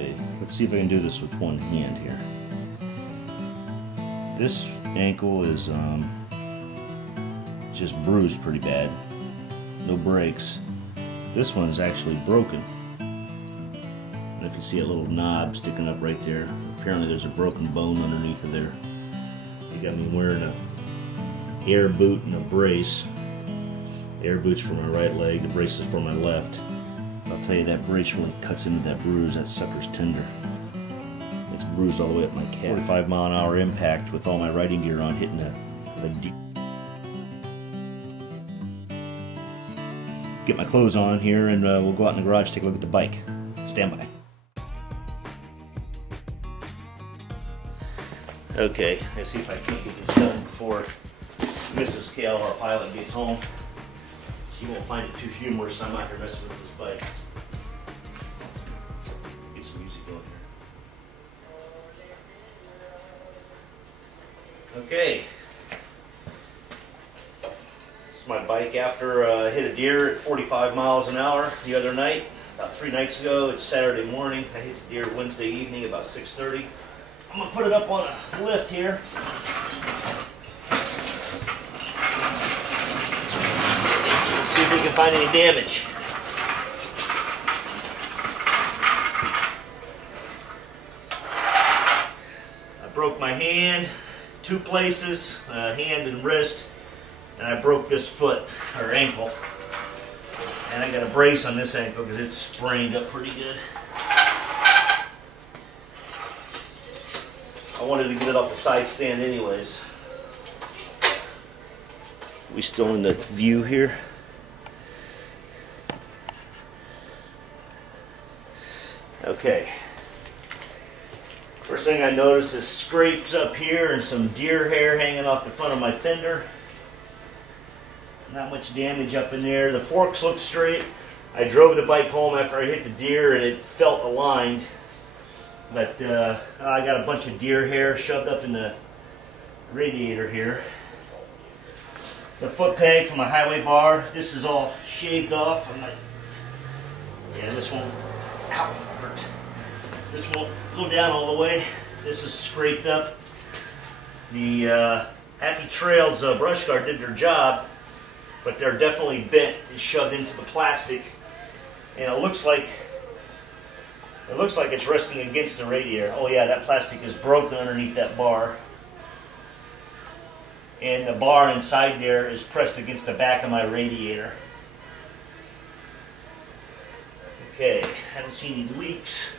Okay, let's see if I can do this with one hand here. This ankle is just bruised pretty bad. No breaks. This one is actually broken. And if you see a little knob sticking up right there, apparently there's a broken bone underneath of there. They got me wearing a air boot and a brace. The air boot's for my right leg, the brace is for my left. I'll tell you, that brace really cuts into that bruise. That sucker's tender. It's bruised all the way up my calf. 45-mile-an-hour impact with all my riding gear on, hitting a deep. Get my clothes on here and we'll go out in the garage, take a look at the bike. Stand by. Okay, let's see if I can't get this done before Mrs. KLRPilot gets home. She won't find it too humorous. I'm out here messing with this bike. Get some music going here. Okay. It's my bike after I hit a deer at 45 miles an hour the other night, about 3 nights ago. It's Saturday morning. I hit the deer Wednesday evening about 6:30. I'm going to put it up on a lift here. See if we can find any damage. I broke my hand, 2 places, hand and wrist, and I broke this foot, or ankle. And I got a brace on this ankle because it's sprained up pretty good. I wanted to get it off the side stand anyways. We still in the view here? Okay. First thing I noticed is scrapes up here and some deer hair hanging off the front of my fender. Not much damage up in there. The forks look straight. I drove the bike home after I hit the deer and it felt aligned. But I got a bunch of deer hair shoved up in the radiator here. The foot peg for my highway bar, this is all shaved off. Yeah, this won't, ow, hurt. This won't go down all the way. This is scraped up. The Happy Trails brush guard did their job, but they're definitely bent and shoved into the plastic. And it looks like it's resting against the radiator. Oh yeah, that plastic is broken underneath that bar. And the bar inside there is pressed against the back of my radiator. Okay, haven't seen any leaks.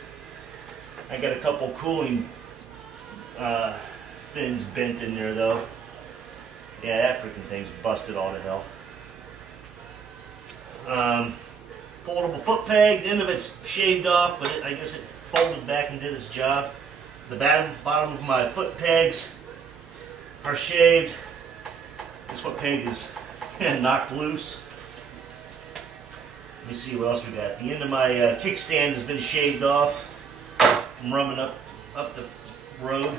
I got a couple cooling fins bent in there though. Yeah, that freaking thing's busted all to hell. Foldable foot peg, the end of it's shaved off, but I guess it folded back and did its job. The bottom of my foot pegs are shaved. This foot peg is knocked loose. Let me see what else we got. The end of my kickstand has been shaved off from running up the road.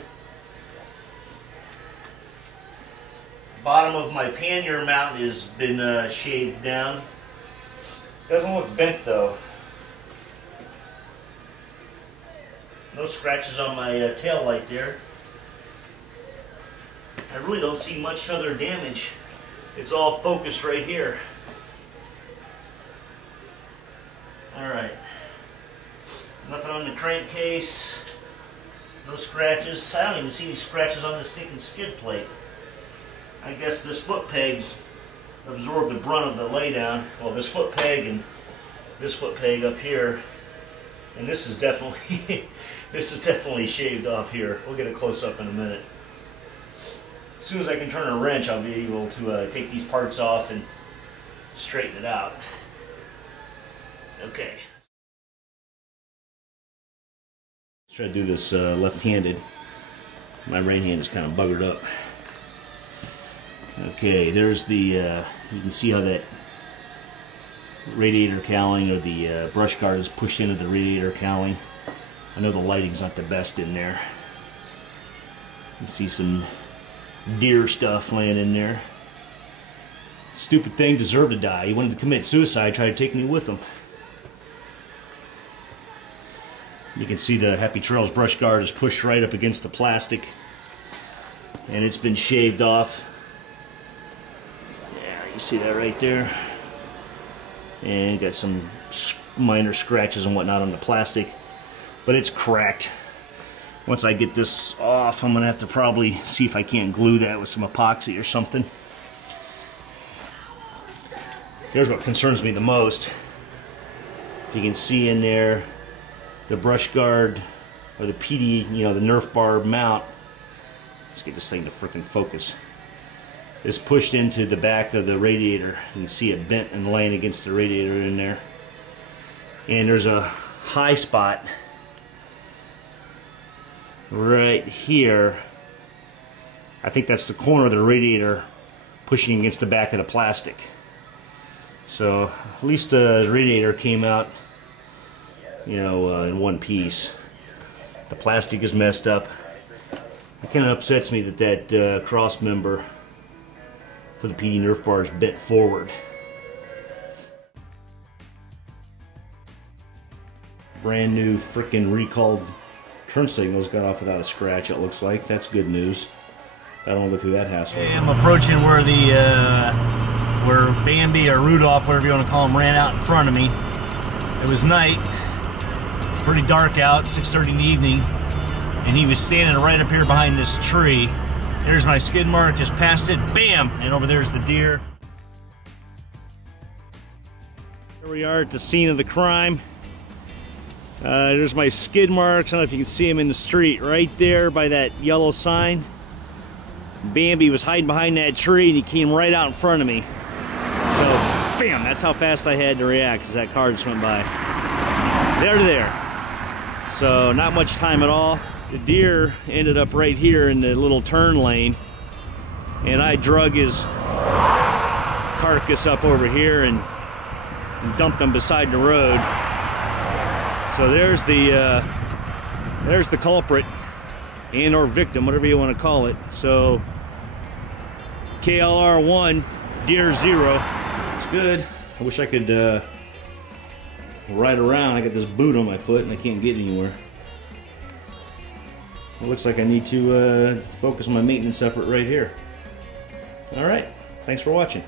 Bottom of my pannier mount has been shaved down. Doesn't look bent though. No scratches on my tail light there. I really don't see much other damage. It's all focused right here. Alright. Nothing on the crankcase. No scratches. I don't even see any scratches on the sticking skid plate. I guess this foot peg absorbed the brunt of the laydown. Well, this foot peg and this foot peg up here. And this is definitely this is definitely shaved off here. We'll get a close up in a minute. As soon as I can turn a wrench, I'll be able to take these parts off and straighten it out. Okay. Let's try to do this left-handed. My right hand is kind of buggered up. Okay, there's the, you can see how that radiator cowling or the brush guard is pushed into the radiator cowling. I know the lighting's not the best in there. You can see some deer stuff laying in there. Stupid thing deserved to die. He wanted to commit suicide, tried to take me with him. You can see the Happy Trails brush guard is pushed right up against the plastic, and it's been shaved off. Yeah, you see that right there. And got some minor scratches and whatnot on the plastic, but it's cracked. Once I get this off, I'm gonna have to probably see if I can't glue that with some epoxy or something. Here's what concerns me the most. If you can see in there, the brush guard, or the PD, you know, the Nerf bar mount. Let's get this thing to frickin' focus. Is pushed into the back of the radiator. You can see it bent and laying against the radiator in there. And there's a high spot right here. I think that's the corner of the radiator pushing against the back of the plastic. So at least the radiator came out, you know, in one piece. The plastic is messed up. It kind of upsets me that that cross member for the PD Nerf bar is bent forward. Brand new frickin' recalled turn signals got off without a scratch, it looks like. That's good news. I don't want to go through that hassle. Hey, I'm approaching where the where Bambi or Rudolph, whatever you want to call him, ran out in front of me. It was night, pretty dark out, 6:30 in the evening, and he was standing right up here behind this tree. There's my skid mark, just past it, bam! And over there's the deer. Here we are at the scene of the crime. There's my skid marks. I don't know if you can see them in the street, right there by that yellow sign. Bambi was hiding behind that tree and he came right out in front of me. So, bam, that's how fast I had to react as that car just went by. There to there. So, not much time at all. The deer ended up right here in the little turn lane, and I drug his carcass up over here and dumped him beside the road. So there's the culprit and or victim, whatever you want to call it. So KLR 1, deer 0. It's good. I wish I could ride around. I got this boot on my foot and I can't get anywhere. It looks like I need to focus my maintenance effort right here. All right, thanks for watching.